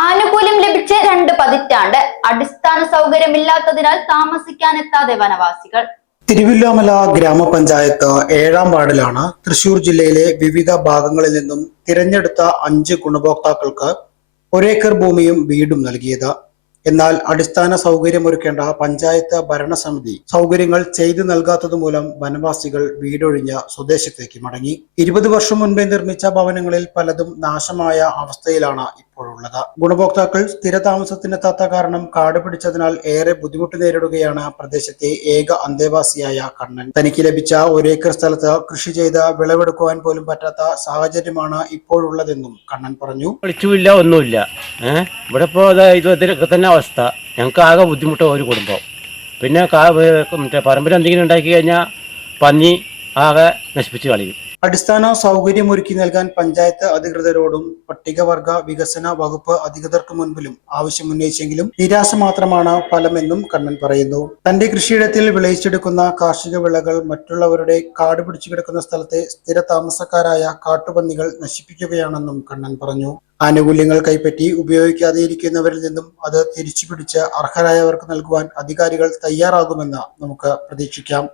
ആനുകൂല്യം ലഭിച്ച് 2 പതിറ്റാണ്ട്. അടിസ്ഥാന സൗകര്യമില്ലാത്തതിനാൽ താമസിക്കാനെത്താതെ വനവാസികൾ. തിരുവില്ലോമല ഗ്രാമപഞ്ചായത്ത് 7-ാം വാർഡിലാണ് തൃശൂർ ജില്ലയിലെ വിവിധ ഭാഗങ്ങളിൽ നിന്നും തിരഞ്ഞെടുത്ത 5 ഗുണഭോക്താക്കൾക്ക് 1 ഏക്കർ ഭൂമിയും വീടും നൽകിയത്. എന്നാൽ അടിസ്ഥാന സൗകര്യമൊരുക്കേണ്ട പഞ്ചായത്ത് ഭരണസമിതി സൗകര്യങ്ങൾ ചെയ്തു നൽകാത്തതുമൂലം വനവാസികൾ വീടൊഴിഞ്ഞ് സ്വദേശത്തേക്ക് മടങ്ങി. 20 വർഷം മുൻപേ നിർമ്മിച്ച ഭവനങ്ങളിൽ പലതും നാശമായ അവസ്ഥയിലാണ് ഇപ്പോഴുള്ളത്. ഗുണഭോക്താക്കൾ സ്ഥിരതാമസത്തിനെത്താത്ത കാരണം കാട് പിടിച്ചതിനാൽ ഏറെ ബുദ്ധിമുട്ട് നേരിടുകയാണ് പ്രദേശത്തെ ഏക അന്തേവാസിയായ കണ്ണൻ. തനിക്ക് ലഭിച്ച 1 ഏക്കർ സ്ഥലത്ത് കൃഷി ചെയ്ത് വിളവെടുക്കുവാൻ പോലും പറ്റാത്ത സാഹചര്യമാണ് ഇപ്പോഴുള്ളതെന്നും കണ്ണൻ പറഞ്ഞു. ഒന്നുമില്ല, ഇവിടെ ഇതൊക്കെ തന്നെ അവസ്ഥ. ഞങ്ങൾക്ക് ആകെ ബുദ്ധിമുട്ട് ഒരു കുടുംബം. പിന്നെ പറമ്പിൽ എന്തെങ്കിലും ഉണ്ടാക്കി കഴിഞ്ഞാൽ പന്നി ആകെ നശിപ്പിച്ച് കളയും. അടിസ്ഥാന സൗകര്യമൊരുക്കി നൽകാൻ പഞ്ചായത്ത് അധികൃതരോടും പട്ടികവർഗ വികസന വകുപ്പ് അധികൃതർക്ക് മുൻപിലും ആവശ്യമുന്നയിച്ചെങ്കിലും നിരാശ മാത്രമാണ് ഫലമെന്നും കണ്ണൻ പറയുന്നു. തന്റെ കൃഷിയിടത്തിൽ വിളയിച്ചെടുക്കുന്ന കാർഷിക വിളകൾ മറ്റുള്ളവരുടെ കാട് പിടിച്ചു കിടക്കുന്ന സ്ഥലത്തെ സ്ഥിര താമസക്കാരായ കാട്ടുപന്നികൾ നശിപ്പിക്കുകയാണെന്നും കണ്ണൻ പറഞ്ഞു. ആനുകൂല്യങ്ങൾ കൈപ്പറ്റി ഉപയോഗിക്കാതെ ഇരിക്കുന്നവരിൽ നിന്നും അത് തിരിച്ചുപിടിച്ച് അർഹരായവർക്ക് നൽകുവാൻ അധികാരികൾ തയ്യാറാകുമെന്ന് നമുക്ക് പ്രതീക്ഷിക്കാം.